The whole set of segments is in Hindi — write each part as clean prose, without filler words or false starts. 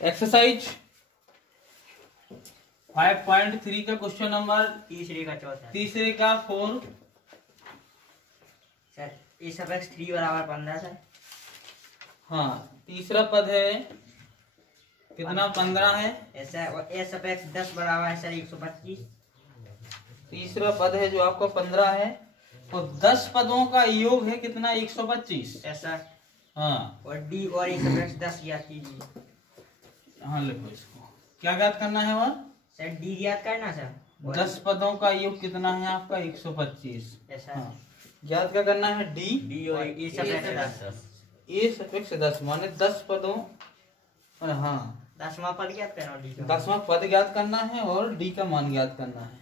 एक्सरसाइज 5.3 का क्वेश्चन नंबर तीसरे का 4 सर ए सब एक्स 3 बराबर 15 सर। हाँ, तीसरा पद है कितना 15 है ऐसा, और ए सब एक्स 10 बराबर है सर 125। तीसरा पद है जो आपका 15 है और 10 पदों का योग है कितना 125 ऐसा। हाँ, और डी और ए सब एक्स 10 ज्ञात कीजिए। हाँ लिखो इसको, क्या ज्ञात करना है और सर डी ज्ञात करना सर। 10 पदों का योग कितना है आपका 125। ऐसा। हाँ, ज्ञात क्या करना है डी और ए सब एक्स 10। ए सफिक्स 10 माने 10 पदों, हाँ 10वां पद ज्ञात करना डी का। 10वां पद ज्ञात करना है और डी का मान ज्ञात करना है।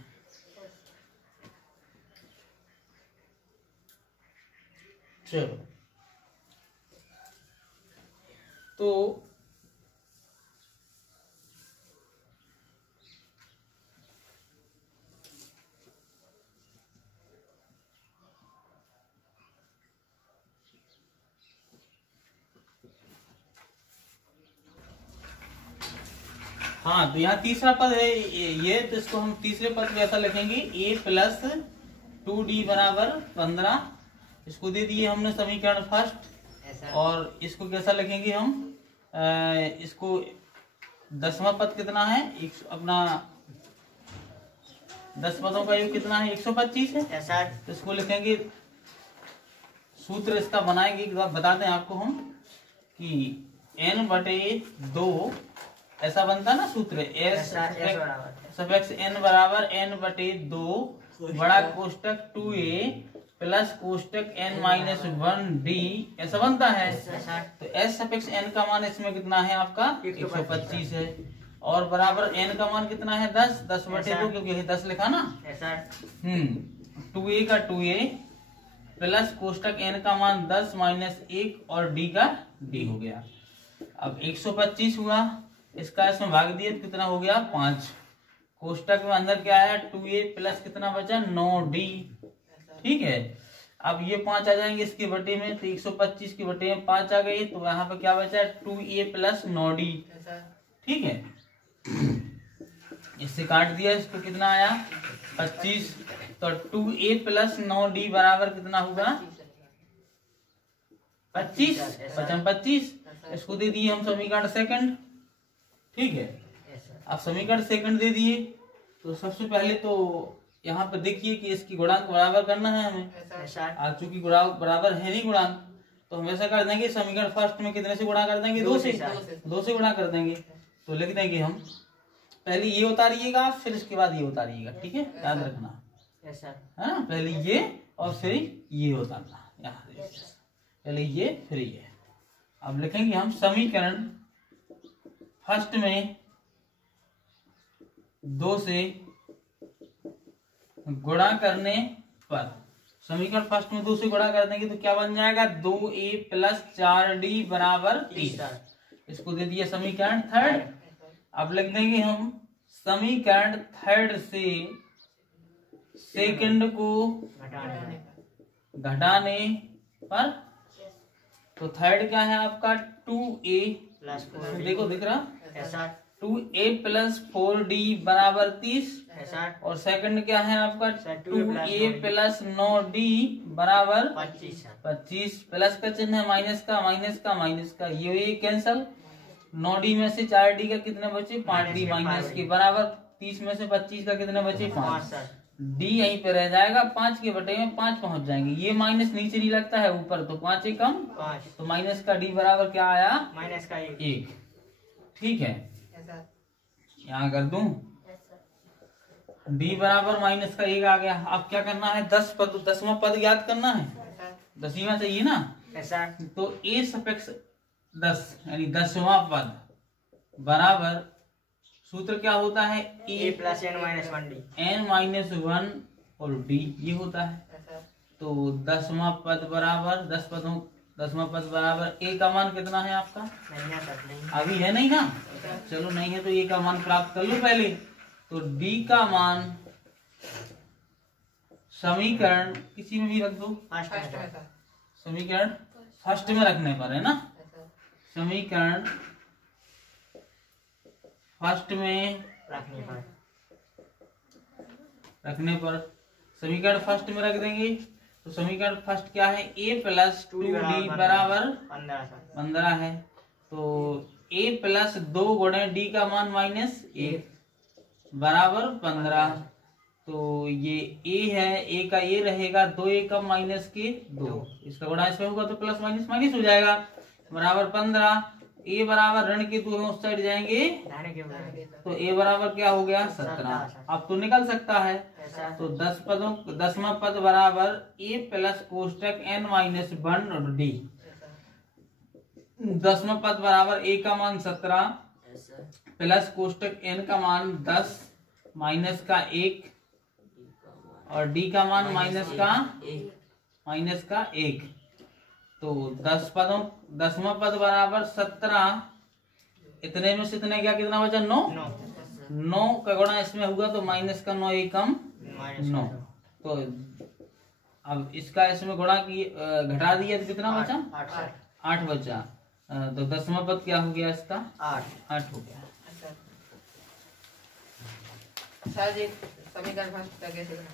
चलो तो हाँ, तो यहाँ तीसरा पद है ये, तो इसको हम तीसरे पद में ऐसा लिखेंगे a प्लस 2d बराबर 15। इसको दे दिए हमने समीकरण फर्स्ट। और इसको कैसा लिखेंगे हम, इसको 10वां पद कितना है अपना 10 पदों का योग कितना है 125 है ऐसा। तो इसको लिखेंगे, सूत्र इसका बनाएंगे, बता दें आपको हम कि n/2 ऐसा बनता ना सूत्र, s सब x n बराबर n/2 बड़ा कोष्टक 2a प्लस कोष्टक n-1d ऐसा बनता है। तो s सफिक्स n का मान इसमें कितना है आपका 125 है और बराबर n का मान कितना है 10/2 क्योंकि 10 लिखा ना। 2a का 2a प्लस कोष्टक n का मान 10 माइनस 1 और d का d हो गया। अब 125 हुआ, इसका इसमें भाग दिया तो कितना हो गया 5। कोष्टक में अंदर क्या है 2a प्लस कितना बचा 9d। ठीक है, अब ये 5 आ जाएंगे इसके बटे में, तो 125 के बटे में 5 आ गई, तो यहाँ पे क्या बचा 2a प्लस 9d। ठीक है, इससे काट दिया, इसको कितना आया 25। तो 2a प्लस 9d बराबर कितना होगा 25, 25। इसको दे दिए हम समीकरण सेकंड। ठीक है, अब समीकरण सेकंड दे दिए, तो सबसे पहले तो यहाँ पे देखिए कि इसकी गुणांक बराबर करना है हमें। आज चूंकि गुणांक बराबर है नहीं गुणांक, तो हम ऐसा कर देंगे समीकरण फर्स्ट में कितने से गुणा कर देंगे 2 से गुणा कर देंगे। तो लिख देंगे हम, पहले ये उतारिएगा फिर इसके बाद ये उतारिएगा। ठीक है, याद रखना है ना, पहले ये और फिर ये उतारना, यहाँ पहले ये फिर ये। अब लिखेंगे हम समीकरण फर्स्ट में 2 से गुणा करने पर, समीकरण फर्स्ट में 2 से गुणा कर देंगे तो क्या बन जाएगा 2a प्लस 4d बराबर 30। इसको दे दिया समीकरण थर्ड। अब लिख देंगे हम समीकरण थर्ड से सेकंड को घटाने पर, तो थर्ड क्या है आपका 2a प्लस, देखो दिख रहा 2a प्लस 4d बराबर 30। और सेकंड क्या है आपका 2a प्लस 9d बराबर 25। प्लस का चिन्ह है माइनस का, माइनस का माइनस का, ये कैंसल। 9d में से 4d का कितने बचे 5d माइनस के बराबर 30 में से 25 का कितने बचे 5। d यहीं पे रह जाएगा, 5 के बटे में 5 पहुंच जाएंगे। ये माइनस नीचे नहीं लगता है, ऊपर तो 5 एक कम 5, तो माइनस का d बराबर क्या आया -1। ठीक है, यहाँ कर दूं d बराबर -1 आ गया। अब क्या करना है 10वां पद याद करना है, 10वां चाहिए ना। तो a सफिक्स 10 यानी 10वां पद बराबर, सूत्र क्या होता है a प्लस n-1 और d ये होता है। तो 10वां पद बराबर 10वां पद बराबर a का मान कितना है आपका अभी है नहीं ना, चलो नहीं है तो a का मान प्राप्त कर लो पहले। तो d का मान समीकरण किसी में भी रख दो, समीकरण फर्स्ट में रखने पर है ना, समीकरण फर्स्ट में रखने पर समीकरण फर्स्ट में रख देंगे। तो समीकरण फर्स्ट क्या है, a प्लस 2d बराबर 15 है। तो a प्लस 2 गुणे d का मान -1 बराबर 15। तो ये a है, a का a रहेगा, 2a का माइनस के 2, इसका गुणा इसमें होगा तो प्लस माइनस माइनस हो जाएगा, बराबर 15। a बराबर ऋण के 2 उस साइड जाएंगे तो a बराबर क्या हो गया 17। अब तो निकल सकता है। तो 10वां पद बराबर a प्लस कोष्टक n माइनस 1d। 10वां पद बराबर a का मान 17 प्लस कोष्टक n का मान 10 माइनस का 1 और d का मान माइनस का 1। तो 10वां पद बराबर 17, इतने में से इतने क्या कितना बचा 9 का गुणा इसमें हुआ तो माइनस का 9 एकम 9। तो अब इसका इसमें गुणा की घटा दिया तो कितना बचा 8 बचा। तो 10वां पद क्या हो गया इसका 8 हो गया। समीकरण फर्स्ट का कैसे बनाना?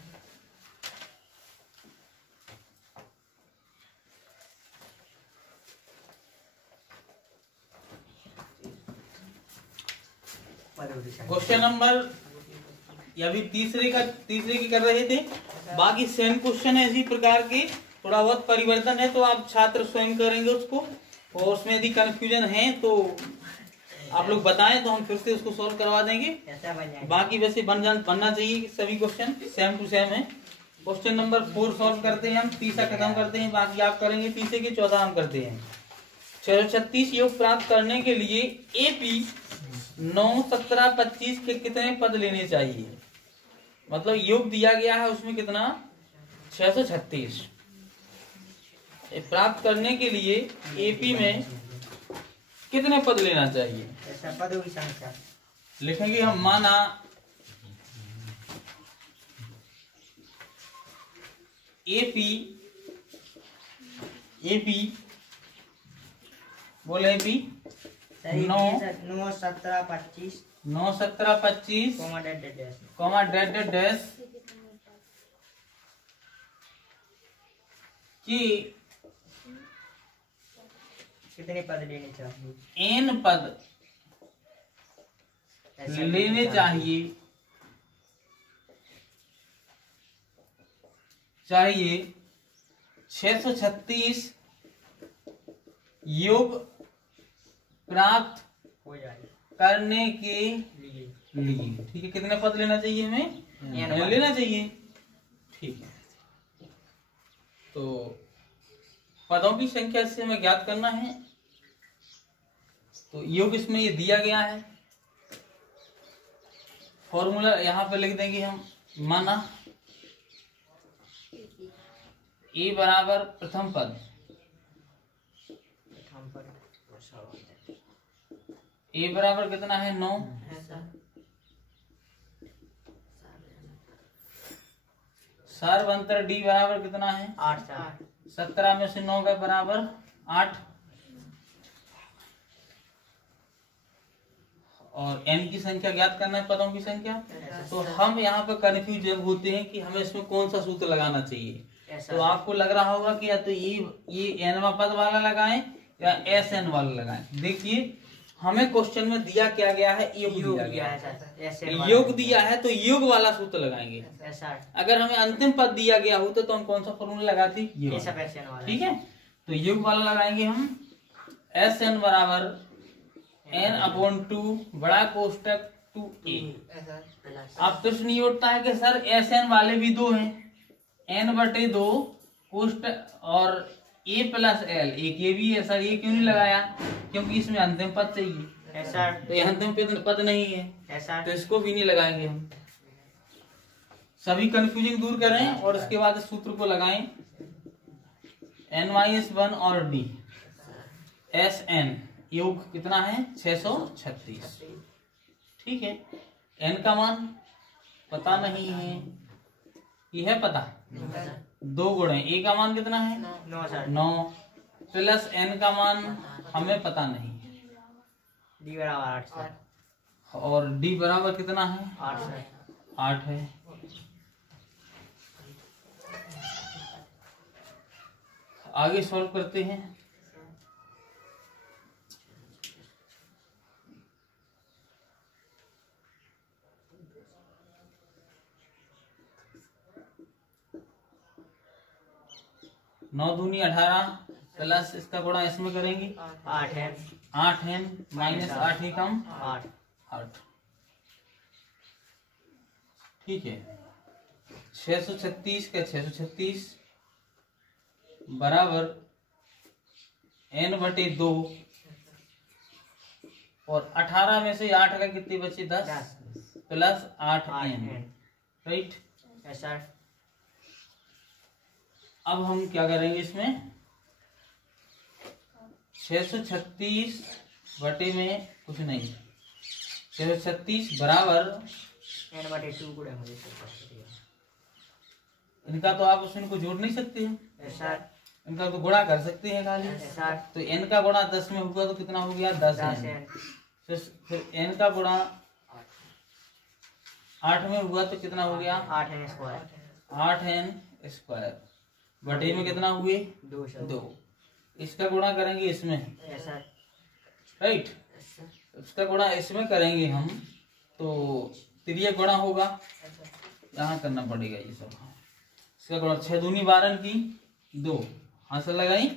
क्वेश्चन नंबर या भी तीसरे की कर रहे थे। बाकी सेम क्वेश्चन है इसी प्रकार के, थोड़ा बहुत परिवर्तन है तो आप छात्र स्वयं करेंगे उसको, और उसमें यदि कंफ्यूजन है तो आप लोग बताएं तो हम फिर से उसको सॉल्व करवा देंगे। बाकी वैसे बनना चाहिए सभी क्वेश्चन सेम टू सेम है। क्वेश्चन नंबर 4 सॉल्व करते हैं हम, तीसरा खत्म करते हैं, बाकी आप करेंगे तीसरे के, चौथा हम करते हैं। 636 योग प्राप्त करने के लिए एपी 9, 17, 25 के कितने पद लेने चाहिए। मतलब योग दिया गया है उसमें कितना 636, प्राप्त करने के लिए एपी में कितने पद लेना चाहिए। पदों की संख्या लिखेंगे हम। माना एपी बोले एपी 9, 17, 25 9, 17, 25 कॉमा डेड डैश कि कितने पद लेने चाहिए, n पद लेने चाहिए 636 योग प्राप्त हो जाए करने के लिए। ठीक है, कितने पद लेना चाहिए हमें लेना चाहिए। ठीक है, तो पदों की संख्या से हमें ज्ञात करना है। तो योग इसमें ये दिया गया है, फॉर्मूला यहां पे लिख देंगे हम। माना ए बराबर प्रथम पद, ए बराबर कितना है 9, सर्वंतर डी बराबर कितना है 8, 17 में से 9 का बराबर 8, और n की संख्या ज्ञात करना है, पदों की संख्या। तो हम यहाँ पे कंफ्यूज होते हैं कि हमें इसमें कौन सा सूत्र लगाना चाहिए। तो आपको लग रहा होगा कि या तो ये n पद वाला लगाएं या SN वाला लगाएं। देखिए हमें क्वेश्चन में दिया क्या गया है, योग दिया गया है। योग दिया है तो योग वाला सूत्र लगाएंगे। अगर हमें अंतिम पद दिया गया हो तो हम कौन सा फॉर्मूला लगाते, ठीक है। तो योग वाला लगाएंगे हम। SN बराबर n/2 बड़ा कोष्टक 2a। अब प्रश्न ये उठता है कि सर SN वाले भी 2 हैं, n/2 कोष्टक और a + l, एक ये भी है सर, ये क्यों नहीं लगाया, क्योंकि इसमें अंतिम पद चाहिए, तो ये अंतिम पद नहीं है, तो इसको भी नहीं लगाएंगे हम। सभी कंफ्यूजिंग दूर करें और उसके बाद सूत्र को लगाएं। n-1 और d SN योग कितना है 636, ठीक है। n का मान पता नहीं है, ये है पता 2 गुणे a का मान कितना है 9 प्लस n का मान हमें पता नहीं है, d बराबर 8। और डी बराबर कितना है? 8 है। आगे सॉल्व करते हैं। नौ दूनी 18 प्लस इसका गुणा इसमें करेंगे 8 है माइनस 8 ही कम 8। ठीक है। 636 का 636 बराबर n/2 और 18 में से 8 का कितनी बची? 10 प्लस 8n। राइट। अब हम क्या करेंगे इसमें? 636 बटे में कुछ नहीं, 636 बराबर n/2 इनका तो आप उसमें को जोड़ नहीं सकते हैं, इनका तो गुणा कर सकते हैं खाली। तो n का गुणा 10 में होगा तो कितना हो गया? 10n। फिर n का गुणा 8 में हुआ तो कितना हो गया? 8n स्क्वायर बटे में कितना हुए? 2। इसका गुणा करेंगे इसमें। राइट। इसका गुणा इसमें करेंगे हम तो तिर्यक गुणा होगा, यहाँ करना पड़ेगा ये सब। इसका गुणा 6 दूनी 12 की 2, हाथ से लगाई।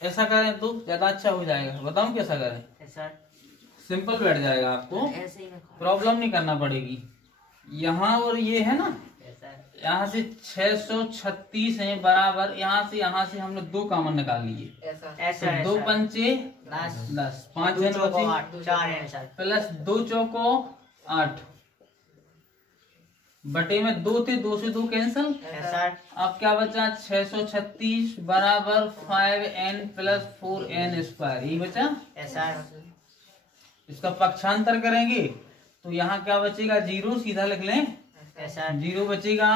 ऐसा करें तो ज्यादा अच्छा हो जाएगा। बताऊं कैसा करें? सिंपल बैठ जाएगा, आपको प्रॉब्लम नहीं करना पड़ेगी। यहाँ और ये है ना, यहाँ से 636 है बराबर, यहाँ से हमने 2 कॉमन निकाल लिए। तो 2 पंचे 10, 5 बचे प्लस 2 चौको 8 बटे में 2 थे, 2 से 2 कैंसिल। अब क्या बचा? 636 बराबर 5n प्लस 4n स्क्वायर, यही बचा। इसका पक्षांतर करेंगे तो यहाँ क्या बचेगा? 0, सीधा लिख लें 0 बचेगा।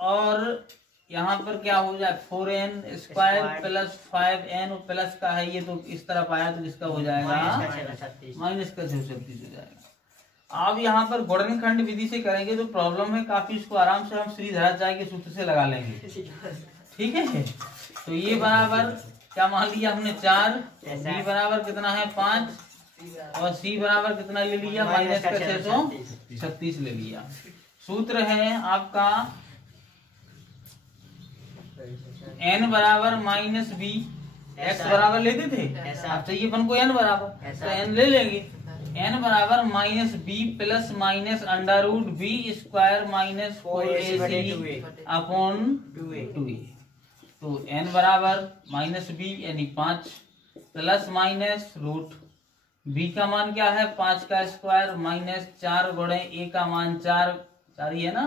और यहाँ पर क्या हो जाए? 4n square plus 5n plus का है ये, तो इस तरफ आया तो इसका हो जाएगा माइनस का 636 हो जाएगा। अब यहाँ पर गुणनखंड विधि से करेंगे तो प्रॉब्लम है काफी, इसको आराम से हम श्रीधराचार्य के सूत्र से लगा लेंगे। ठीक है। तो ये बराबर क्या मान लिया हमने? 4। b बराबर कितना है? 5 और c बराबर कितना ले लिया? माइनस का 636 ले लिया। सूत्र है आपका n बराबर माइनस b, x बराबर लेते थे, अब चाहिए अपन को n बराबर, तो n ले लेंगे। n बराबर minus b plus minus √b square minus 4ac upon 2a। तो n बराबर माइनस b यानी 5 प्लस माइनस रूट b का मान क्या है? 5 का स्क्वायर माइनस 4 गुणे a का मान 4 ही है ना,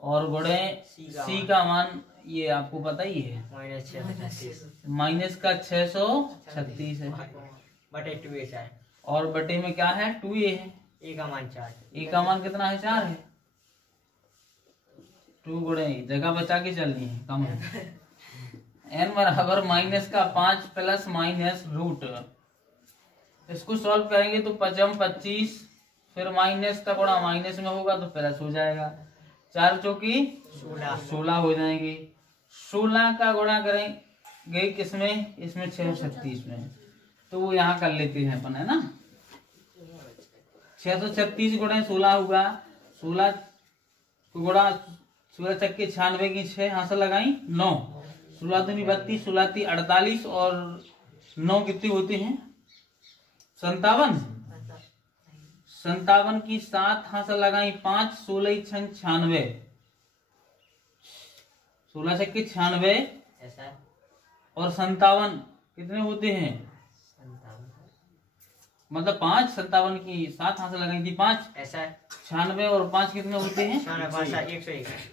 और गुणे c का मान ये आपको पता ही है माइनस का 636 है बटे 2a है, और बटे में क्या है? 2a है। a का मान 4, a का मान कितना है? 4 है। 2 गुणे जगह बचा के चलनी है, कम है। n बराबर माइनस का 5 प्लस माइनस रूट, इसको सॉल्व करेंगे तो 5 25, फिर माइनस का गुणा माइनस में होगा तो प्लस हो जाएगा। 4 चौकी 16 हो जाएंगे। 16 का गुणा करेंगे किसमें? इसमें 636 में, तो वो यहाँ कर लेते हैं अपन, है ना। 636 गुणे 16 होगा, 16 गुणा 16 चक्के 96 की 6 हाथ से लगाई 9, 16 दूनी 32, 16 ती 48 और 9 कितनी होती हैं? 57। 57 की 7 हाथ से लगाई 5, 16 छंग 96, 16 चक्के 96 और 57 कितने होते हैं? मतलब 5, 57 की 7 हाथ से लगाई थी 5, 96 और 5 कितने होते हैं?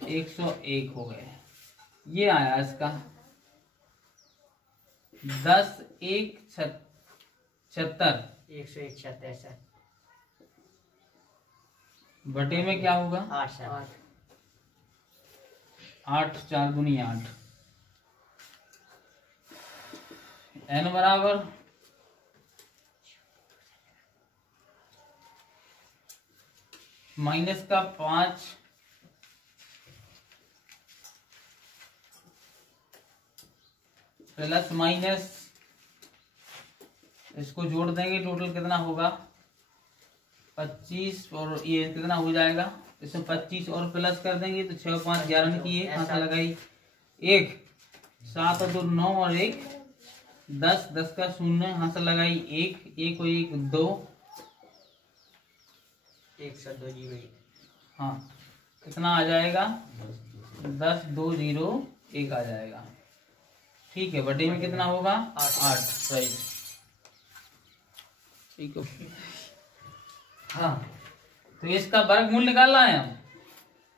101 हो गए। ये आया इसका 10 1 76 101 बटे में क्या होगा? 8 4 दूनी 8, n बराबर माइनस का 5 प्लस माइनस, इसको जोड़ देंगे टोटल कितना होगा 25, और ये कितना हो जाएगा इसमें 25 और प्लस कर देंगे तो 6 5 11 में की हाथ लगाई 1 7 और 2 9 और 1 10 10 का 0 हाथ से लगाई 1 1 और 1 2 1 से 2 0 हाँ कितना आ जाएगा 10 2 0 1 आ जाएगा। ठीक है, बटे में कितना होगा 8 राइट। ठीक है हाँ, तो इसका वर्गमूल निकालना है हम।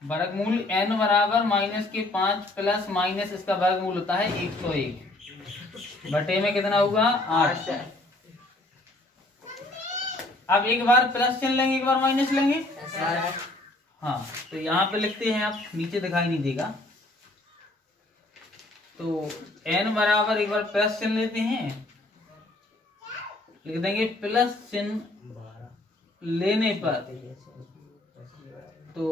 वर्गमूल n बराबर माइनस के 5 प्लस माइनस इसका वर्गमूल होता है 101 बटे में कितना होगा 8। अब एक बार प्लस चिन्ह लेंगे एक बार माइनस लेंगे। हाँ तो यहाँ पे लिखते हैं, आप नीचे दिखाई नहीं देगा, तो n बराबर एक बार प्लस चिन्ह लेते हैं, लिख देंगे प्लस चिन्ह लेने पर, तो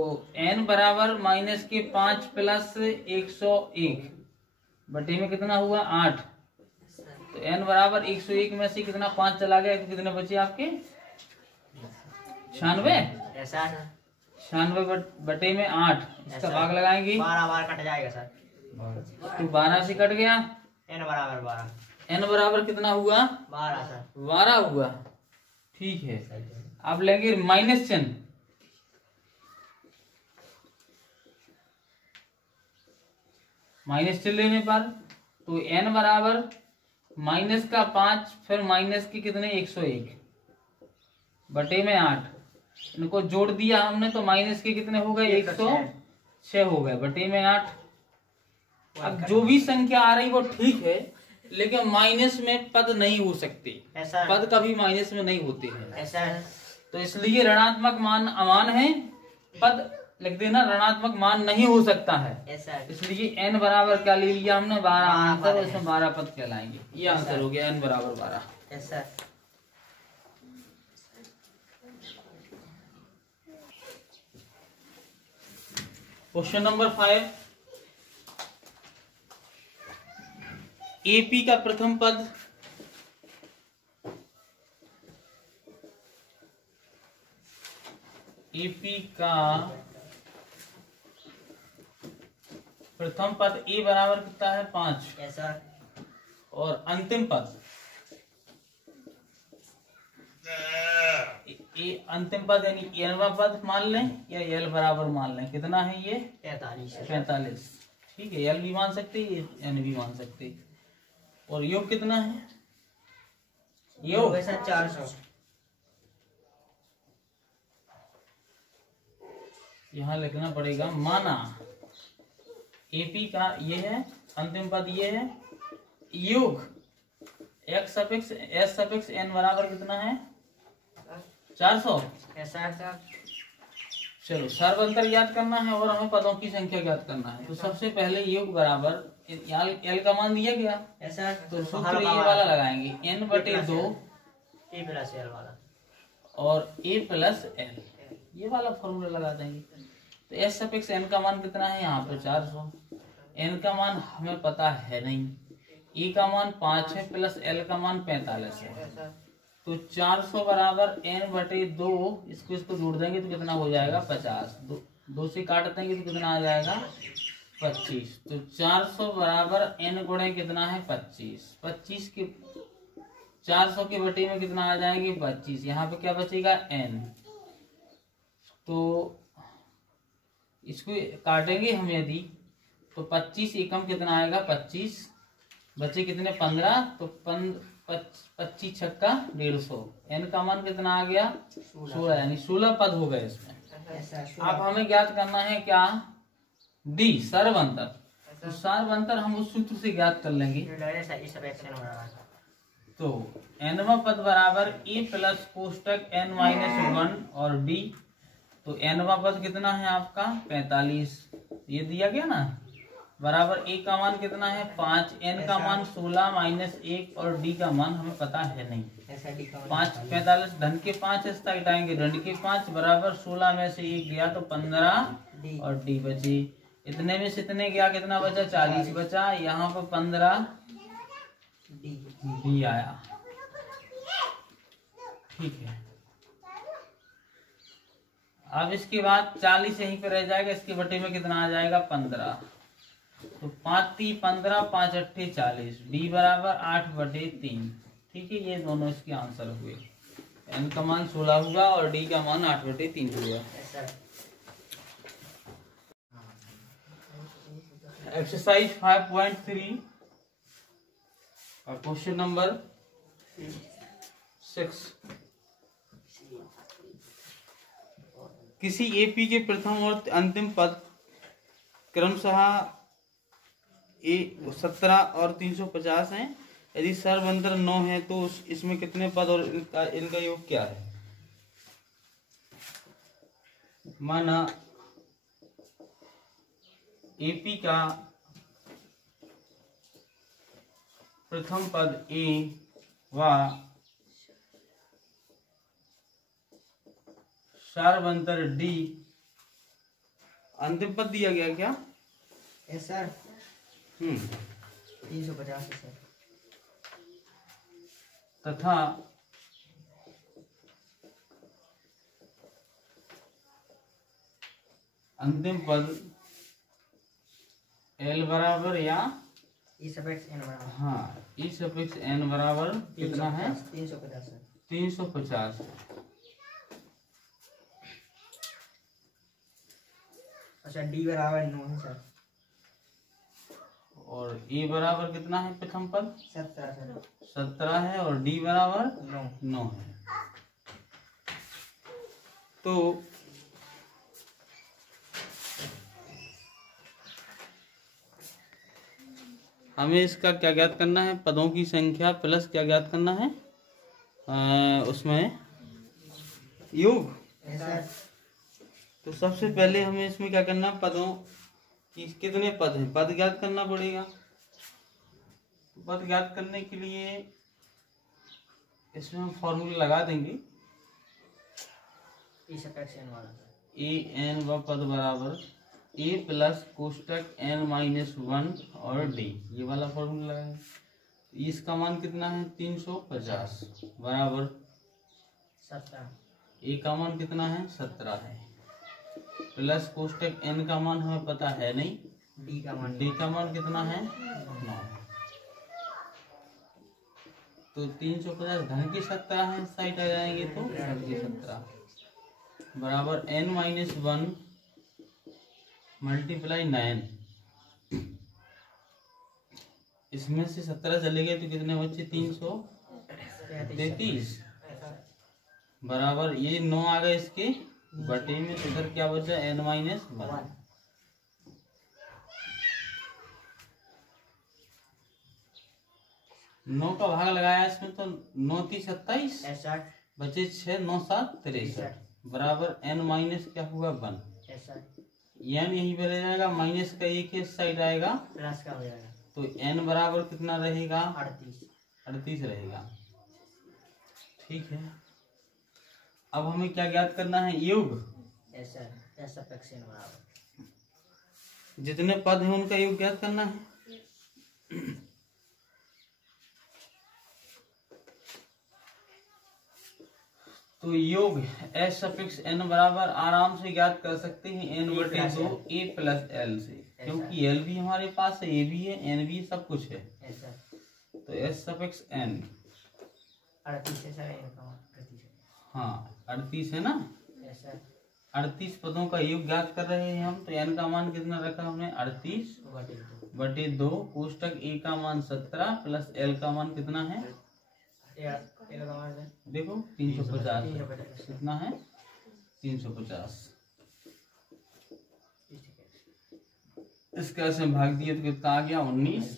n बराबर माइनस के 5 प्लस 101 बटे में कितना हुआ 8, तो n बराबर 101 में से कितना 5 चला गया तो कितने बचे आपके 96। 96 बटे में 8, इसका भाग लगाएंगे 12 बार कट जाएगा सर, तो 12 से कट गया, n बराबर 12, n बराबर कितना हुआ 12 सर, 12 हुआ। ठीक है, अब लेंगे माइनस चिन्ह, माइनस चिन्ह लेने पर तो n बराबर माइनस का 5 फिर माइनस के कितने 101 बटे में 8, इनको जोड़ दिया हमने तो माइनस के कितने हो गए 106 हो गए बटे में 8। अब जो भी संख्या आ रही वो ठीक है, लेकिन माइनस में पद नहीं हो सकते, पद कभी माइनस में नहीं होते हैं, तो इसलिए ऋणात्मक मान अमान है, पद लिख देना ऋणात्मक मान नहीं हो सकता है, इसलिए n बराबर क्या ले लिया हमने 12 आंसर, इसमें 12 पद कहलाएंगे। ये आंसर हो गया n बराबर 12। क्वेश्चन नंबर 5, एपी का प्रथम पद एपी का प्रथम पद ए बराबर कितना है 5, और अंतिम पद अंतिम पद यानी एलवा पद मान लें या एल बराबर मान लें, कितना है ये 45। ठीक है, एल भी मान सकते एन भी मान सकते, और योग कितना है योग 400। यहाँ लिखना पड़ेगा माना एपी का ये है, अंतिम पद ये है, योग x suffix s suffix n बराबर कितना है 400। चलो सर्वांतर ज्ञात करना है और हमें पदों की संख्या ज्ञात करना है, तो सबसे पहले योग बराबर एल का मान दिया गया, तो सूत्र ये वाला लगाएंगे n बटे 2 ए प्लस एल वाला, और a प्लस एल, ये वाला फॉर्मूला लगा देंगे। तो एस सफिक्स n का मान कितना है यहाँ पर 400, n का मान हमें पता है नहीं, e का मान 5 है प्लस l का मान 45 है, तो 400 बराबर n बटे 2, इसको जोड़ देंगे तो कितना हो जाएगा 50, 2 से काट देंगे तो कितना आ जाएगा 25, तो 400 बराबर n गुणे कितना है 25, 25 के 400 के बटे में कितना आ जाएंगे 25, यहाँ पे क्या बचेगा n, तो इसको काटेंगे हम यदि, तो 25 एकम कितना आएगा 25, बचे कितने 15, तो 25 छक्का 150, n का मान कितना आ गया 16, यानी 16 पद हो गए इसमें। अब हमें ज्ञात करना है क्या डी सर्वांतर, तो सर्वांतर हम उस सूत्र से ज्ञात कर लेंगे, तो nवा पद बराबर a प्लस कोष्टक n माइनस 1 और d, तो nवा पद कितना है आपका 45, ये दिया गया ना, बराबर ए का मान कितना है 5, एन का मान 16 माइनस 1 और डी का मान हमें पता है नहीं। 5 45 धन के 5 इस साइड आएंगे, ऋण के 5 बराबर 16 में से 1 गया तो 15 और डी बची। इतने में से इतने गया, कितना बचा 40 बचा, यहाँ पर 15 डी आया। ठीक है, अब इसके बाद 40 यहीं पे रह जाएगा, इसके बटे में कितना आ जाएगा 15, तो 5 3 15 5 8 40, डी बराबर 8/3। ठीक है, ये दोनों इसके आंसर हुए। एन का मान 16 हुआ और डी का मान 8/3 हुआ। एक्सरसाइज 5.3 और क्वेश्चन नंबर 6। किसी एपी के प्रथम और अंतिम पद क्रमशः 17 और 350 हैं। यदि सर्वंतर 9 है तो इसमें कितने पद और इनका योग क्या है? माना एपी का प्रथम पद ए व सार्वंतर डी, अंतिम पद दिया गया क्या? Yes sir. 350 सर। तथा अंतिम पद एल बराबर या ई सफिक्स एन बराबर, हाँ ई सफिक्स एन बराबर कितना है 350 सर। 350। अच्छा, डी बराबर 9 है सर। और ए बराबर कितना है प्रथम पद 17 सर। 17 है और डी बराबर 9 है। तो हमें इसका क्या ज्ञात करना है? पदों की संख्या प्लस क्या ज्ञात करना है? उसमें योग। तो सबसे पहले हमें इसमें क्या करना है? पदों की कितने पद हैं पद ज्ञात करना पड़ेगा। पद ज्ञात करने के लिए इसमें हम फॉर्मूला लगा देंगे। ए एन व पद बराबर ए प्लस कोष्टक एन माइनस 1 और डी, ये वाला फॉर्मूला लगाएंगे। इसका मान कितना है 350 बराबर 17, ए का मान कितना है 17 है, प्लस कोष्टक एन का मान हमें पता है नहीं, डी का मान कितना है 9। तो 350 धन की 17 है, साइड आ जाएंगे तो धन की 17 बराबर एन माइनस 1 मल्टीप्लाई 9। इसमें से 17 चले गए तो कितने बच्चे 333 बराबर ये 9 आ गए इसके बटे में, तो इधर क्या बचा एन माइनस 1। नौ का भाग लगाया इसमें तो 9 3 27 बचे 6 9 7 63 बराबर एन माइनस क्या होगा 1। एन यहीं पे रह जाएगा, माइनस का एक ही साइड आएगा प्लस का हो जाएगा, तो एन बराबर कितना रहेगा 38 रहेगा। ठीक है, अब हमें क्या ज्ञात करना है योग। जितने पद हैं उनका योग ज्ञात करना है। तो योग एस सफिक्स एन बराबर आराम से ज्ञात कर सकते हैं एन बटे 2 ए प्लस एल से, क्योंकि एल भी हमारे पास है, ए भी है, एन भी सब कुछ है। तो एस सफिक्स एन 38 है, हाँ 38 है ना, 38 पदों का योग ज्ञात कर रहे हैं हम। तो एन का मान कितना रखा हमने 38 बटे 2 कोष्टक ए का मान 17 प्लस एल का मान कितना है देखो 350 कितना है 350। इसका ऐसे भाग दिए तो कितना आ गया 19।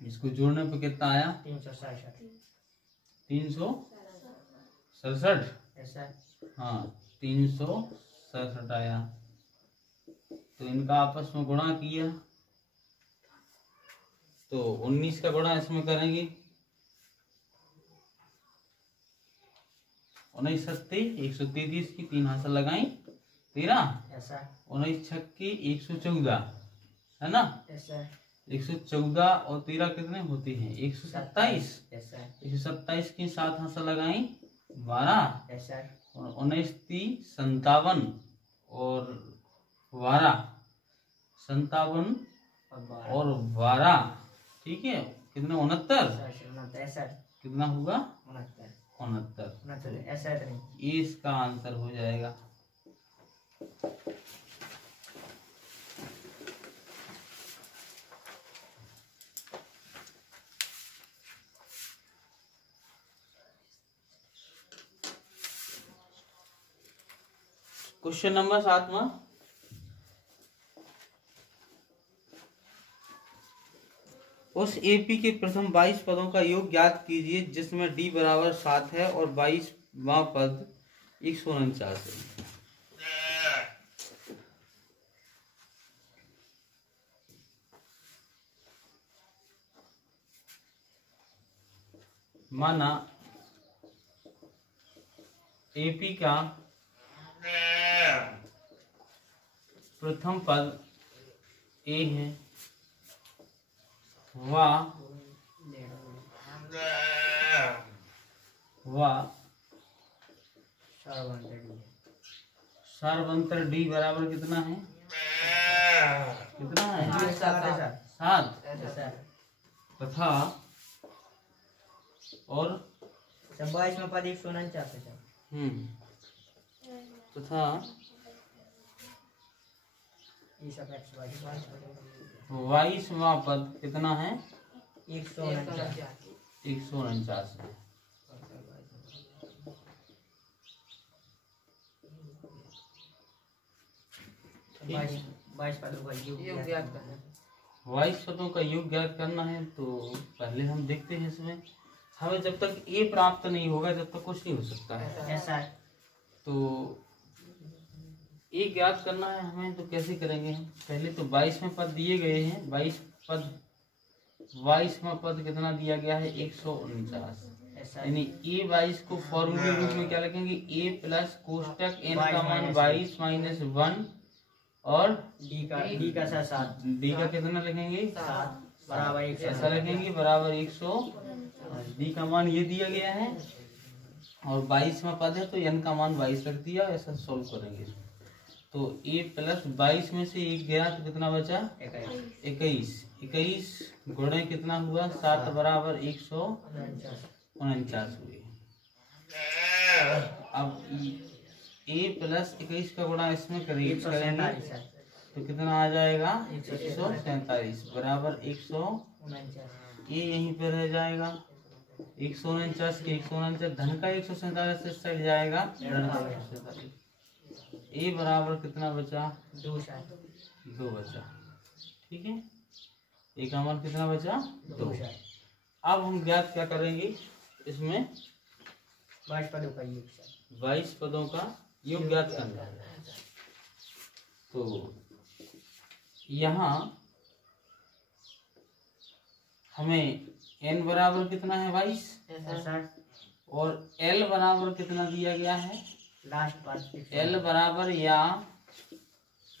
इसको जोड़ने पे कितना आया 367। हाँ 367 आया। तो इनका आपस में गुणा किया तो 19 का गुणा इसमें करेंगे, 19 सत्ते 133 की 3 हासिल लगाई 13, 19 छक्के 114 है ना। 114 और 13 कितने होते हैं 127। 127 की 7 हासिल लगाई 12 और 19 30 57 और 12 57 और 12 ठीक है कितना 69 कितना होगा 69 ये इसका आंसर हो जाएगा। क्वेश्चन नंबर 7वां, उस एपी के प्रथम 22 पदों का योग ज्ञात कीजिए जिसमें डी बराबर 7 है और 22वां पद 149 है। माना एपी का प्रथम पद ए है, वह सार्वंतर डी बराबर कितना है 7 तथा और 22 में पद 149 तथा 22वां पद कितना है 149 है। बाईस पदों का योग ज्ञात करना है। 22 पदों का योग ज्ञात करना है तो पहले हम देखते हैं इसमें हमें जब तक ए प्राप्त नहीं होगा जब तक कुछ नहीं हो सकता है। ऐसा है तो ए ज्ञात करना है हमें तो कैसे करेंगे हम पहले तो 22 में पद दिए गए हैं 22वां पद कितना दिया गया है 149 यानी ए 22 को फॉर्मूले रूप में क्या लिखेंगे ए प्लस कोष्टक एन का मान 22 माइनस 1 और डी का 7 डी का कितना लिखेंगे बराबर 100 ऐसा लिखेंगे बराबर 100 डी का मान ये दिया गया है और 22वां पद है तो एन का मान 22 रख दिया ऐसा सोल्व करेंगे। तो ए प्लस 22 में से एक गया तो कितना बचा 21 गुणे कितना हुआ 7 बराबर 149 हुए। अब ए प्लस 21 का गुणा इसमें करेंगे तो कितना आ जाएगा 147 बराबर 100 ये यहीं पर रह जाएगा 149 के 149 धन का 147 से सट जाएगा ए बराबर कितना बचा 2 बचा ठीक है ए का मान कितना बचा 2। अब हम ज्ञात क्या करेंगे इसमें 22 पदों का योग ज्ञात करना है। तो यहाँ हमें n बराबर कितना है 22 और l बराबर कितना दिया गया है लास्ट पार्ट l बराबर या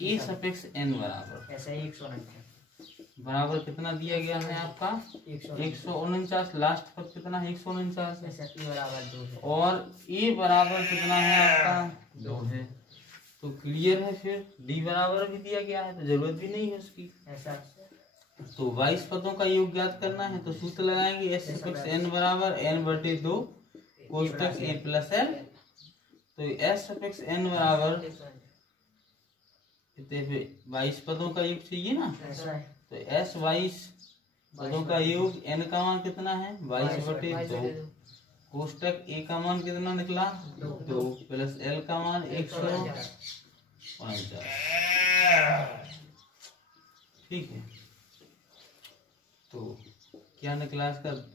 e सफिक्स n बराबर ऐसा 149 बराबर कितना दिया गया है आपका 149 लास्ट पर कितना है 149 बराबर 2 है और e बराबर कितना है आपका 2 है। तो क्लियर है फिर d बराबर भी दिया गया है तो जरूरत भी नहीं है उसकी। ऐसा तो 22 पदों का योग ज्ञात करना है तो सूत्र लगाएंगे s सफिक्स n बराबर n/2 कोष्टक a प्लस l। तो s सफिक्स n बराबर कितने पे 22 पदों का योग चाहिए ना तो s 22 पदों का योग n का मान कितना है 22/2 कोष्टक a का मान कितना निकला 2 प्लस l का मान 149 ठीक है। तो क्या निकला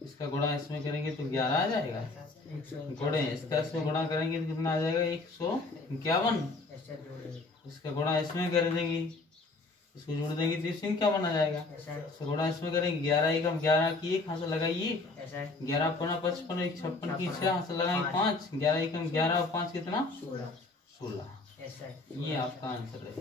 इसका गुणा इसमें करेंगे तो 11 आ जाएगा गुणे इसका इसमें गुणा करेंगे तो कितना आ जाएगा 151 इसका गुणा इसमें कर देंगे इसको जोड़ देंगे तो इसमें क्या बना जाएगा, थोड़ा इसमें करेंगे 11 एकम 11 की 1 हाथ लगाइए, 11 पौना 55 1 56 की 6 हाथ लगाएंगे 5, 11 एकम 11 और 5 कितना 16। ये आपका आंसर है।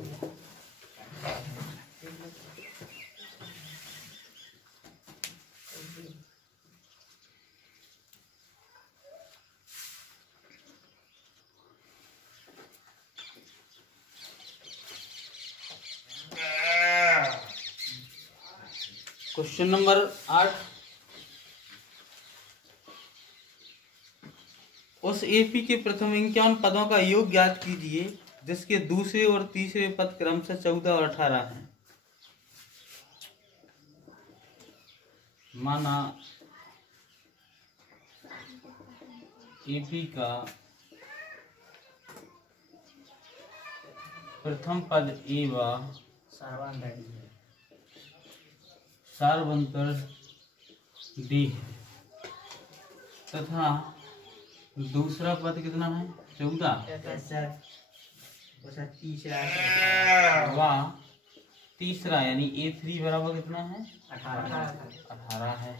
क्वेश्चन नंबर 8, उस एपी के प्रथम 51 पदों का योग ज्ञात कीजिए जिसके दूसरे और तीसरे पद क्रमशः 14 और 18 हैं। माना एपी का प्रथम पद ए व सार्वंतर डी तथा दूसरा पद कितना है 14 व तीसरा यानी A3 बराबर कितना है 18 है।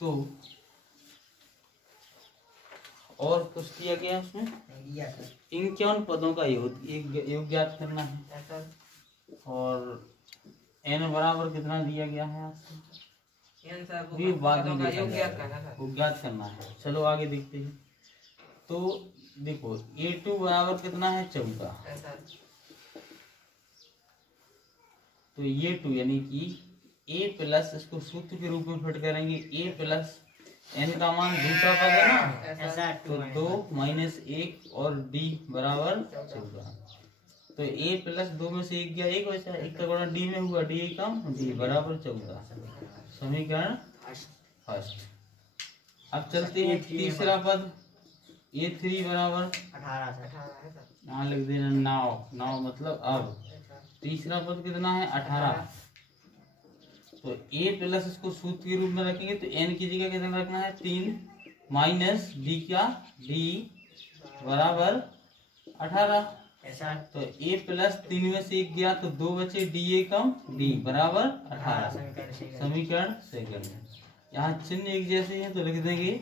तो और कुछ दिया गया उसमें 51 पदों का योग ज्ञात करना है और n बराबर कितना दिया गया है आपको, ये बाद में ज्ञात करना है। चलो आगे देखते हैं। तो देखो A2 बराबर कितना है 14, तो ये 2 यानी कि A प्लस, इसको सूत्र के रूप में फिट करेंगे A प्लस n का मान दूसरा पद है ना, तो 2 माइनस 1 और D बराबर 14। तो A प्लस 2 में से 1 गया 1 बचा, 1 का गुणा D में हुआ, D कम D बराबर 14, समीकरण फर्स्ट। अब चलते हैं तीसरा पद A3 बराबर 18, यहाँ लिख देना 9 मतलब अब तीसरा पद कितना है 18। तो A प्लस इसको सूत्र के रूप में रखेंगे तो n की जगह कितना रखना है 3 माइनस D क्या D बराबर 18। तो A प्लस 3 में से 1 गया तो 2 बचे, D कम D बराबर 18, समीकरण सेकंड। यहाँ चिन्ह एक जैसे हैं तो लिख देंगे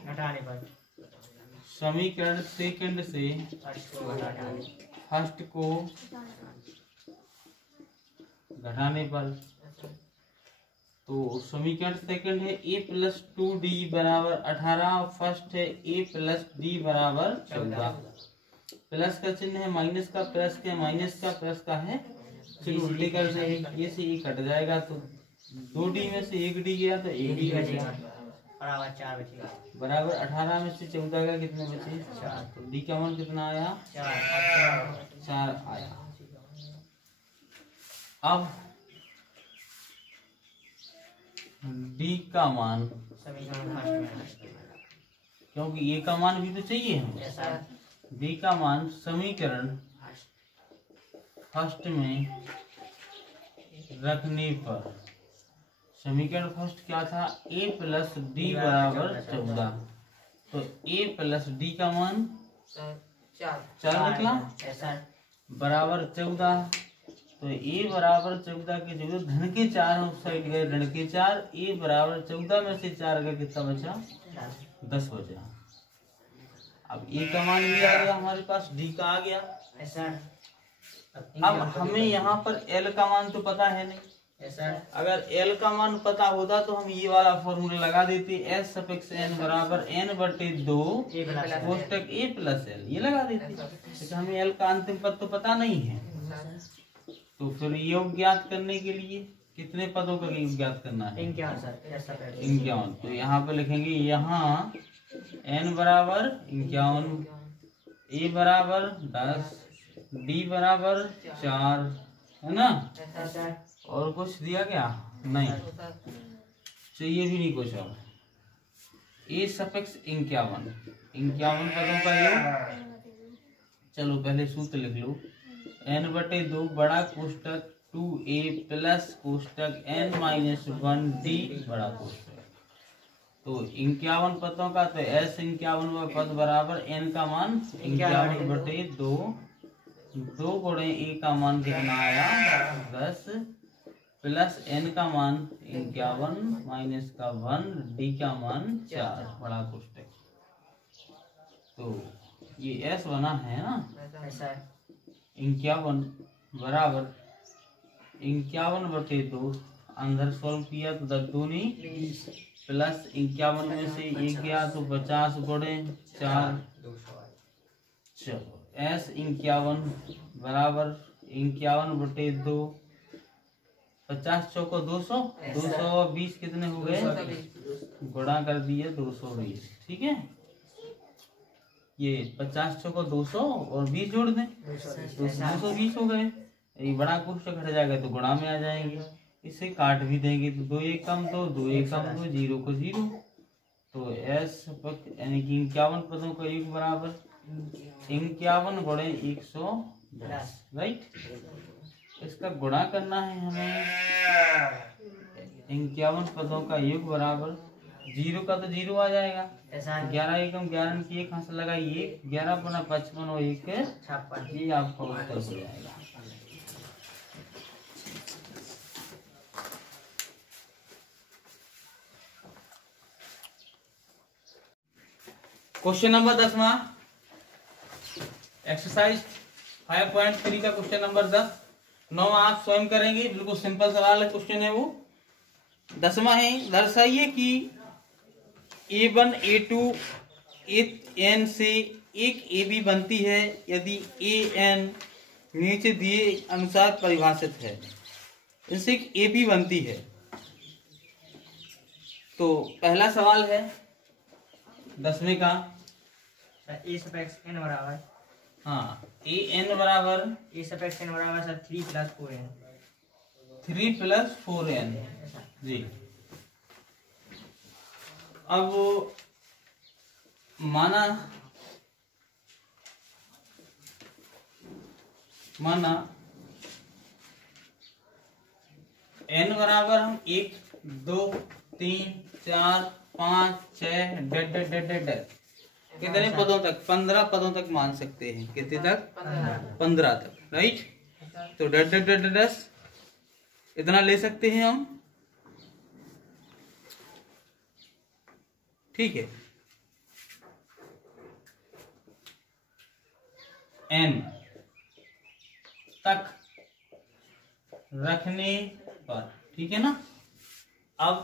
समीकरण सेकंड से फर्स्ट को घटाने पर। तो समीकरण सेकंड है A प्लस 2D बराबर 18, फर्स्ट है A प्लस D बराबर 14। प्लस का चिन्ह है माइनस का, प्लस के माइनस का, प्लस का है चिन्ह उल्टे कर देंगे, ये से ये कट जाएगा तो 2D में से 1D गया तो 1D बचेगा बराबर 18 में से 14 का कितने बचे 4, तो D का मान कितना आया 4 आया। अब D का मान, क्योंकि A का मान भी तो चाहिए हमें, D का मान समीकरण फर्स्ट में रखने पर, समीकरण फर्स्ट क्या था A प्लस D बराबर 14, तो A प्लस D का मान 4 निकला बराबर 14। तो A बराबर 14 के जगह धन के 4 उस साइड गए, ऋण के 4, A बराबर 14 में से 4 का कितना बचा 10 बचा। अब A का मान भी आ गया हमारे पास, D का आ गया। अब हमें यहाँ पर L का मान तो पता है नहीं, अगर L का मान पता होता तो हम ये वाला फॉर्मूला लगा देते, S सफिक्स n बराबर n/2 कोष्टक A प्लस L, ये लगा देते। लेकिन हमें L का अंतिम पद तो पता नहीं है, तो फिर योग ज्ञात करने के लिए कितने पदों का योग ज्ञात करना है 51। तो यहाँ पे लिखेंगे, यहाँ n बराबर 51, A बराबर 10, D बराबर 4 है ना, और कुछ दिया क्या नहीं चाहिए भी नहीं कुछ और। A सफिक्स 51 पदों का योग। चलो पहले सूत्र लिख लो, n/2 बड़ा कोष्टक 2A प्लस कोष्टक n माइनस 1D बड़ा कोष्टक। तो 51 पदों का, तो S 51 पद बराबर n का मान 51/2 2 गुणे ए का मान कितना आया 10 प्लस n का मान 51 माइनस का 1 d का मान 4 बड़ा कोष्टक। तो ये s बना है ना 51 बराबर 51/2 अंदर सॉल्व किया तो 10 दूनी प्लस 51 में से 1 गया तो 50 गुणे 4। चलो s 51 बराबर 51/2 50 चौको 200 220 कितने हो गए गुणा कर दिए 220। ठीक है ये 50 चौको 200 और 20 जोड़ दें तो 220 हो गए। ये बड़ा कोष्टक हट जाएगा तो गुणा में आ जाएंगे। इसे काट भी देंगे तो 2 1 कम 2 2 1 कम 2 0 को 0। तो s यानी कि 51 पदों का योग बराबर 51 गुणे 110 राइट। इसका गुणा करना है हमें 51 पदों का योग बराबर 0 का तो 0 आ जाएगा 11 एकम 11 की एक हाथ लगाइए 11 पुनः 55 और 1 ये आपका उत्तर हो जाएगा। क्वेश्चन नंबर 10वां एक्सरसाइज 5.3 का क्वेश्चन नंबर 10 9वां आप स्वयं करेंगे। बिल्कुल सिंपल सवाल है क्वेश्चन है वो। 10वां है दर्शाइए कि A1 A2 AN से एक AB बनती है यदि AN नीचे दिए अनुसार परिभाषित है। इनसे एक AB बनती है। तो पहला सवाल है 10वें का ए सपेक्स n बराबर हाँ AN बराबर ए सपेक्स n बराबर सर 3 + 4n 3 + 4n जी। अब माना n बराबर हम 1 2 3 4 5 6 डेड कितने पदों तक 15 पदों तक मान सकते हैं। कितने तक 15 तक राइट। तो डेड इतना ले सकते हैं हम। ठीक है n तक रखने पर ठीक है ना। अब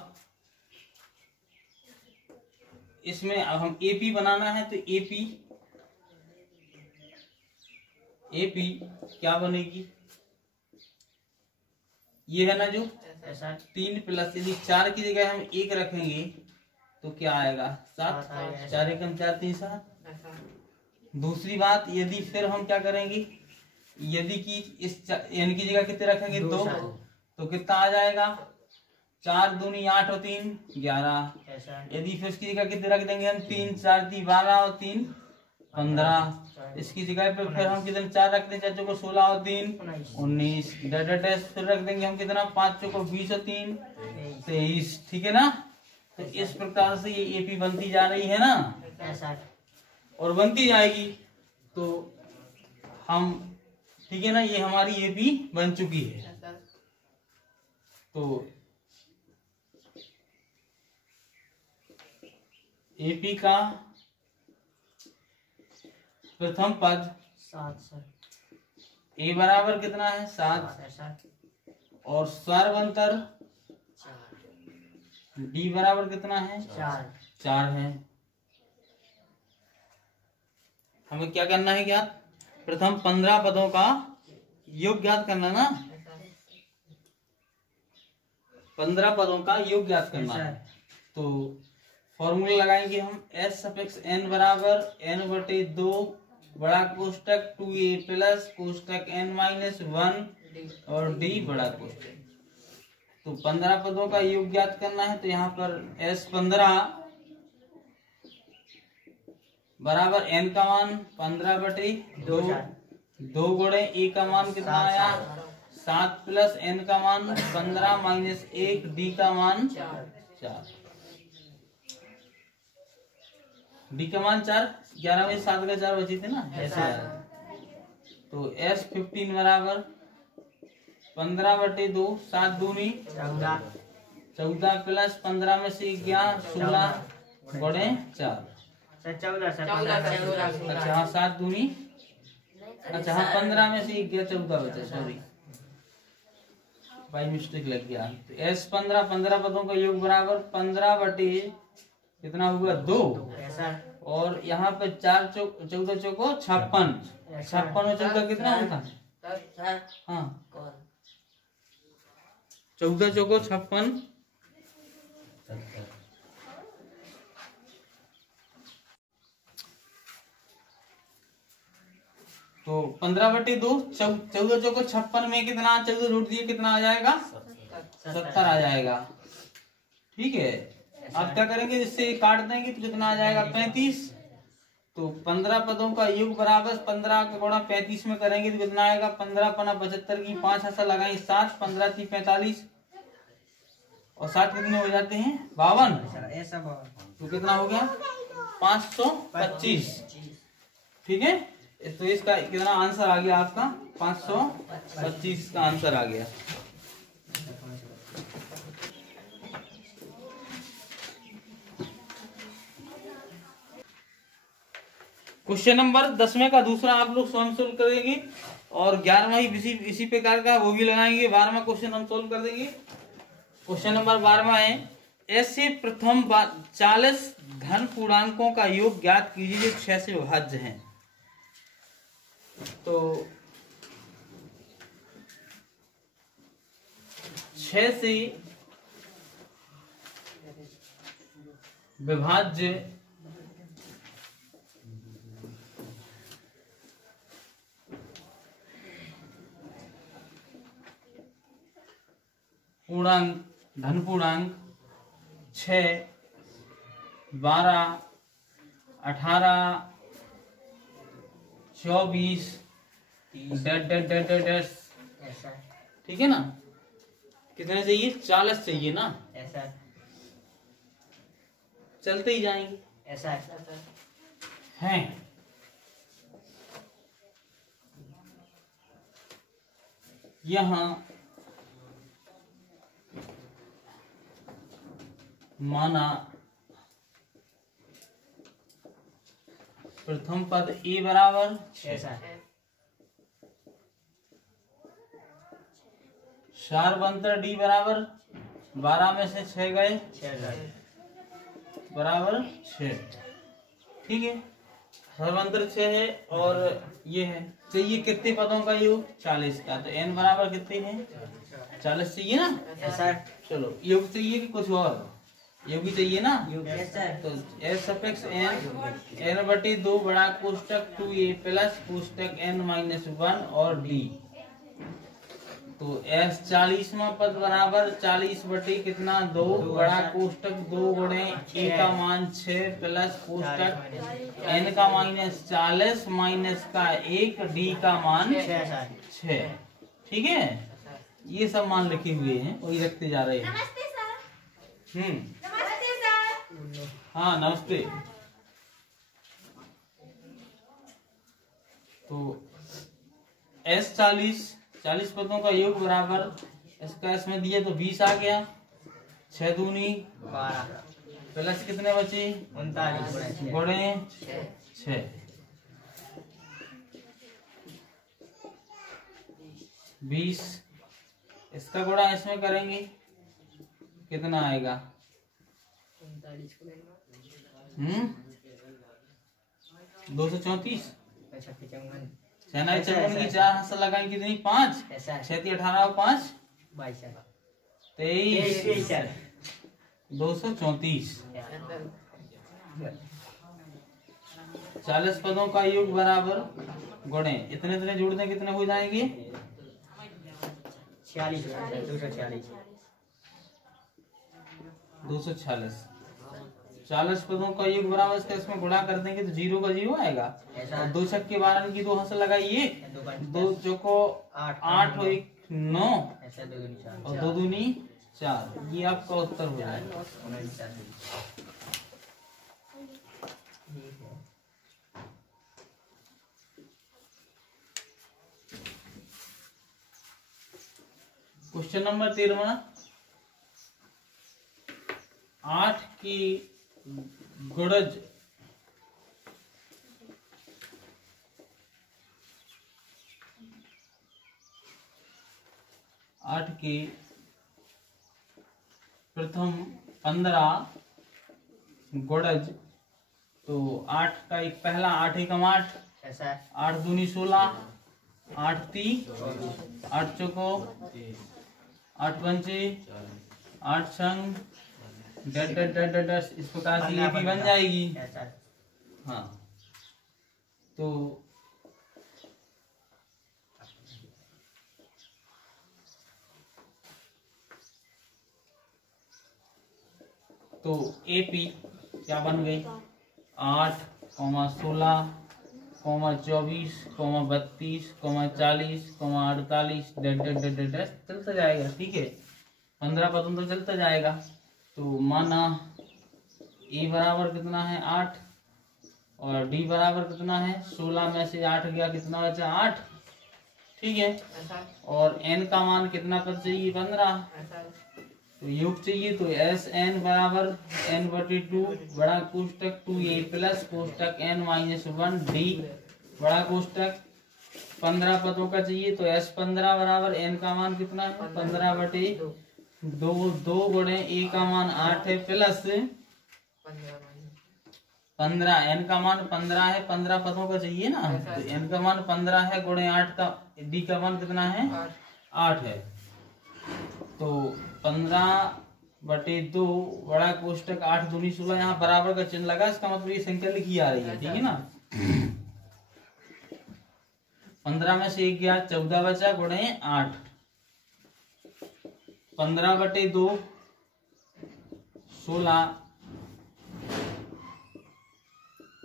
इसमें अब हम AP बनाना है तो AP क्या बनेगी ये है ना जो 3 प्लस यदि 4 की जगह हम 1 रखेंगे तो क्या आएगा 7 4 एकम 4 3 7। दूसरी बात यदि फिर हम क्या करेंगे यदि कि इस n की जगह कितने रखेंगे 2 तो कितना आ जाएगा 4 दूनी 8 और 3 11। यदि फिर इसकी जगह कितने रख देंगे हम 3 4 3 12 और 3 15। इसकी जगह पे फिर हम कितने 4 रख देंगे 4 को 16 और 3 19। फिर रख देंगे हम कितना 5 को 20 और 3 23। ठीक है ना। तो इस प्रकार से ये AP बनती जा रही है ना और बनती जाएगी। तो हम ठीक है ना ये हमारी AP बन चुकी है। तो AP का प्रथम पद 7 सर A बराबर कितना है 7 और सर्वांतर D बराबर कितना है 4 है। हमें क्या करना है ज्ञात प्रथम 15 पदों का योग ज्ञात करना ना 15 पदों का योग ज्ञात करना है। तो फॉर्मूला लगाएंगे हम s सफिक्स n बराबर n/2 बड़ा कोष्टक 2a प्लस कोष्टक n - 1 और d बड़ा कोष्टक। तो 15 पदों का योग ज्ञात करना है। तो यहाँ पर s 15 बराबर n का मान 15/2 2 गुणे a का मान कितना आया 7 प्लस n का मान 15 माइनस 1 d का मान 4 d का मान 4 11 में 7 का 4 बची थे ना ऐसे। तो S15 बराबर 15/2, 7 दूनी 14 प्लस 15 में से 11, 16 गुणे 4। सर 14 सर अच्छा हाँ 7 दूनी, अच्छा हाँ 15 में से 11, 14 बचा, सॉरी बाई मिस्टेक लग गया। तो S15 15 पदों का योग बराबर 15/, कितना हुआ 2, और यहाँ पे 4 14 चौको 56, 56 और 14 कितना होता है? हाँ 14 चौको 56, तो 15/2, 14 चौको 56 में कितना, 14 जोड़ दिए कितना आ जाएगा? 70 आ जाएगा। ठीक है, अब क्या करेंगे, जिससे काट देंगे तो कितना आ जाएगा? 35। तो 15 पदों का योग बराबर 15 का गुणा 35 में करेंगे तो कितना आएगा? 15 पना 75 की 5 ऐसा लगाएंगे 7, 15 थी 45 और 7 कितने हो जाते हैं? 52। तो कितना हो गया? 525। ठीक है, तो इसका कितना आंसर आ गया आपका? 525 का आंसर आ गया। क्वेश्चन नंबर 10वें का दूसरा आप लोग स्वयं सोल्व करेंगे और 11वां ही इसी प्रकार का वो भी लगाएंगे। 12वां क्वेश्चन हम सोल्व कर देंगे। क्वेश्चन नंबर 12वां है, ऐसे प्रथम 40 धन पूर्णांकों का योग ज्ञात कीजिए जो 6 से विभाज्य हैं। तो 6 से विभाज्य पूर्णांक, धन पूर्णांक 6, 12, 18, 24 ठीक है ना? कितने चाहिए? 40 चाहिए ना? ऐसा चलते ही जाएंगे। ऐसा हैं यहाँ माना प्रथम पद ए बराबर ऐसा सारवंतर डी बराबर 12 में से 6 गए बराबर 6। ठीक है, सारवंतर 6 है और ये है। चाहिए कितने पदों का योग? 40 का। तो n बराबर कितने हैं? 40 चाहिए ना? ऐसा चलो योग चाहिए कि कुछ और योग भी चाहिए ना? तो S n/2 बड़ा कोष्टक 2a प्लस कोष्टक n-1 और d। तो S 40वां पद बराबर 40 कितना 2 बड़ा कोष्टक 2 गुणे a का मान 6 प्लस कोष्टक n का -40 माइनस का 1 d का मान 6। ठीक है, ये सब मान लिखे हुए हैं, वही रखते जा रहे हैं। नमस्ते सर। नमस्ते सर। हाँ नमस्ते। तो S 40 पदों का योग बराबर इसका इसमें दिया तो 20 आ गया। 6 दूनी 12 प्लस कितने बचे? 39 गुणे 6। 20 इसका गुणा इसमें करेंगे कितना आएगा? 234। सेनाई चौवन की 4 हाथ लगाएंगे कितनी? 5। 6 18 और 5 23। 234। 40 पदों का योग बराबर गुणे इतने इतने जोड़ दें कितने हो जाएंगे? 246। 40 पदों का योग बराबर इसका इसमें गुणा कर देंगे तो 0 का 0 आएगा। और 2 छक के 12 की 2 हाथ लगाइए, 2 चौको 8 और 1 9 और 2 दूनी 4। ये आपका उत्तर हो जाएगा। क्वेश्चन नंबर 13, 8 की गुणज 8 की प्रथम 15 गुणज, तो 8 का एक पहला 8 एकम 8, 8 दूनी 16, 8 ती 8 चौको 8 पंचे 8 संग डट डट डट डट डट, इस प्रकार से ये भी बन जाएगी। हाँ, तो एपी क्या बन गई 8, 16, 24, 32, 40, 48 चलता जाएगा। ठीक है, 15 पदों तो चलता जाएगा। तो माना ए बराबर कितना है 8 और डी बराबर कितना है 16 में से 8 गया, कितना बचा 8। ठीक है, और एन का मान कितना पद चाहिए 15, तो योग चाहिए। तो एस एन बराबर n/2 बड़ा कोष्टक 2a प्लस कोष्टक n-1 डी बड़ा कोष्टक 15 पदों का चाहिए। तो एस 15 बराबर एन का मान कितना है 15/2, 2 गुणे ए का मान 8 है प्लस 15, एन का मान 15 है, 15 पदों का चाहिए ना, तो एन का मान 15 है गुणे 8 का, डी का मान कितना है 8 है। तो 15/2 बड़ा कोष्टक 8 दूनी 16, यहाँ बराबर का चिन्ह लगा, इसका मतलब ये संख्या लिखी आ रही है। ठीक है ना, 15 में से 1 गया 14 बचा गुणे 8, 15/2 16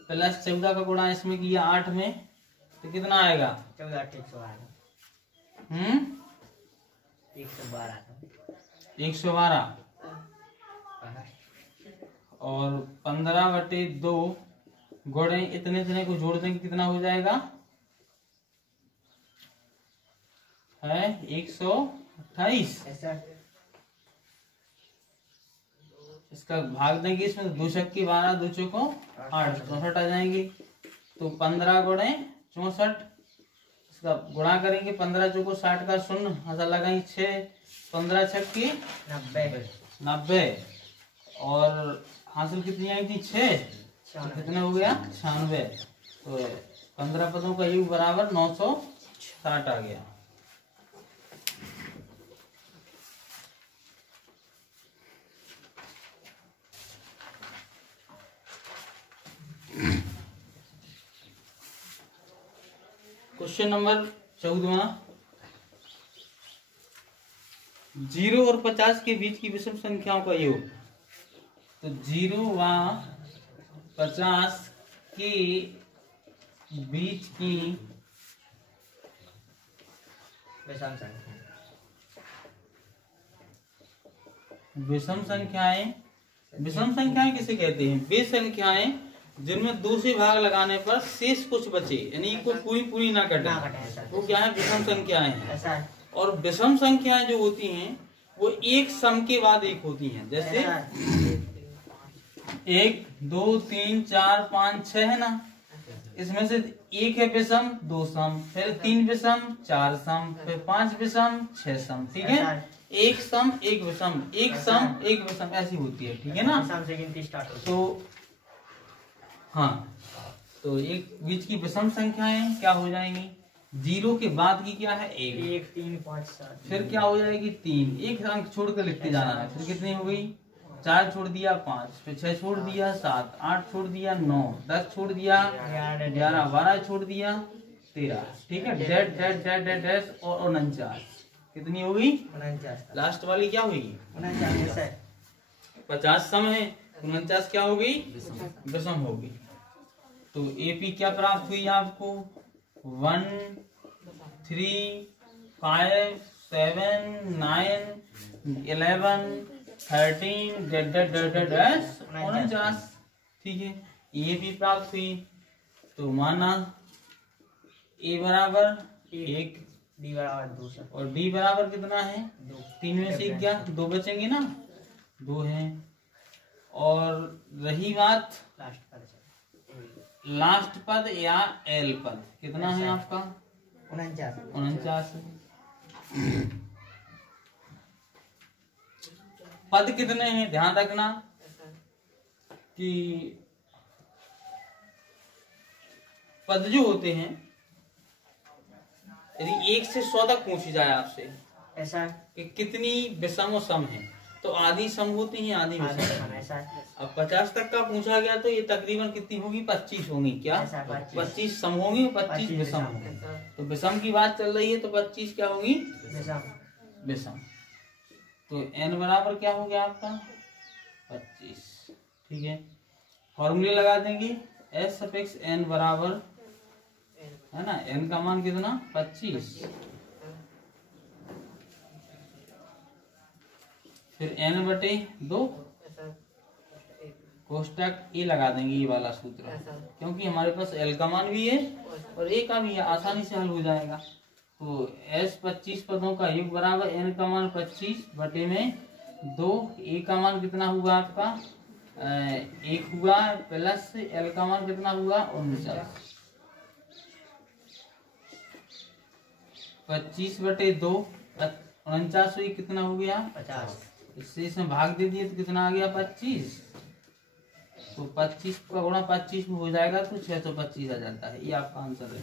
प्लस 14 का गुणा इसमें किया 8 में, तो कितना आएगा 112 और 15/2 गुणे इतने इतने को जोड़ देंगे कितना हो जाएगा है 128। इसका भाग देंगे इसमें 2 छक्के 12, 2 चौको 8, 64 आ जाएंगे। तो 15 गुणे 64, इसका गुणा करेंगे 15 चौको 60 का 0 हजार लगाएंगे 6, 15 छक्के 90 और हासिल कितनी आई थी 6, तो कितना हो गया 96। तो 15 पदों का योग बराबर 960 आ गया। क्वेश्चन नंबर 14, 0 और 50 के बीच की विषम संख्याओं का योग। तो 0 व 50 के बीच की विषम संख्याएं, विषम संख्याएं किसे कहते हैं? वे संख्याएं जिनमें 2 से भाग लगाने पर शेष कुछ बचे, यानी कोई पूरी ना कटे, वो क्या है विषम संख्याएं हैं। और विषम संख्याएं जो होती हैं वो एक सम के बाद एक होती हैं। जैसे 1 2 3 4 5 6 है ना, इसमें से 1 है विषम 2 सम, फिर 3 विषम 4 सम, फिर 5 विषम 6 सम। ठीक है, एक सम एक विषम, एक सम एक विषम, ऐसी होती है। ठीक है ना, तो हाँ, तो एक बीच की विषम संख्याएं क्या हो जाएंगी? 0 के बाद की क्या है 1 3 5 7, फिर क्या हो जाएगी 3, एक अंक छोड़ कर लिखते जाना है। फिर कितनी हो गई 4 छोड़ दिया 5, फिर 6 छोड़ दिया 7, 8 छोड़ दिया 9, 10 छोड़ दिया 11, 12 छोड़ दिया 13। ठीक है, date date date date date और 49 कितनी हो गई 49। लास्ट वाली क्या हुई 49। 50 सम है, 49 क्या हो गई विषम हो गई। तो एपी क्या प्राप्त हुई आपको 1 3 5 7 9 11 13 49। ठीक है, ये भी प्राप्त हुई। तो माना ए बराबर 1 डी बराबर 2 सर। और डी बराबर कितना है? 2। 3 में से क्या 2 बचेंगे ना, 2 है। और रही बात लास्ट पद सर, लास्ट पद या एल पद, कितना है आपका? 49। पद कितने हैं ध्यान रखना कि पद जो होते हैं यदि 1 से 100 तक पूछी जाए आपसे ऐसा कि कितनी विषम और सम है, तो आधी सम होती हैं आधी विषम। ऐसा। अब 50 तक का पूछा गया तो ये तकरीबन कितनी होगी? 25 होंगी। क्या? 25 सम होंगी और 25 विषम होंगी। तो विषम की बात चल रही है तो 25 क्या होंगी? विषम। तो n बराबर क्या हो गया आपका? 25। ठीक है, फॉर्मूले लगा देंगे। s सफिक्स n बराबर है ना, n का मान कितना? 25। फिर n/2 कोष्टक ए लगा देंगे, ये वाला सूत्र, क्योंकि हमारे पास l का मान भी है और a का भी है, आसानी से हल हो जाएगा। तो s 25 पदों का योग बराबर n का मान 25/2, a का मान कितना हुआ आपका? 1 हुआ, प्लस l का मान कितना हुआ? 49। 25/2 49 कितना हो गया? 50। इससे इसमें भाग दे दिए तो कितना आ गया? 25। तो 25 का गुणा 25 में हो जाएगा तो 625 आ जाता है। ये आपका आंसर है।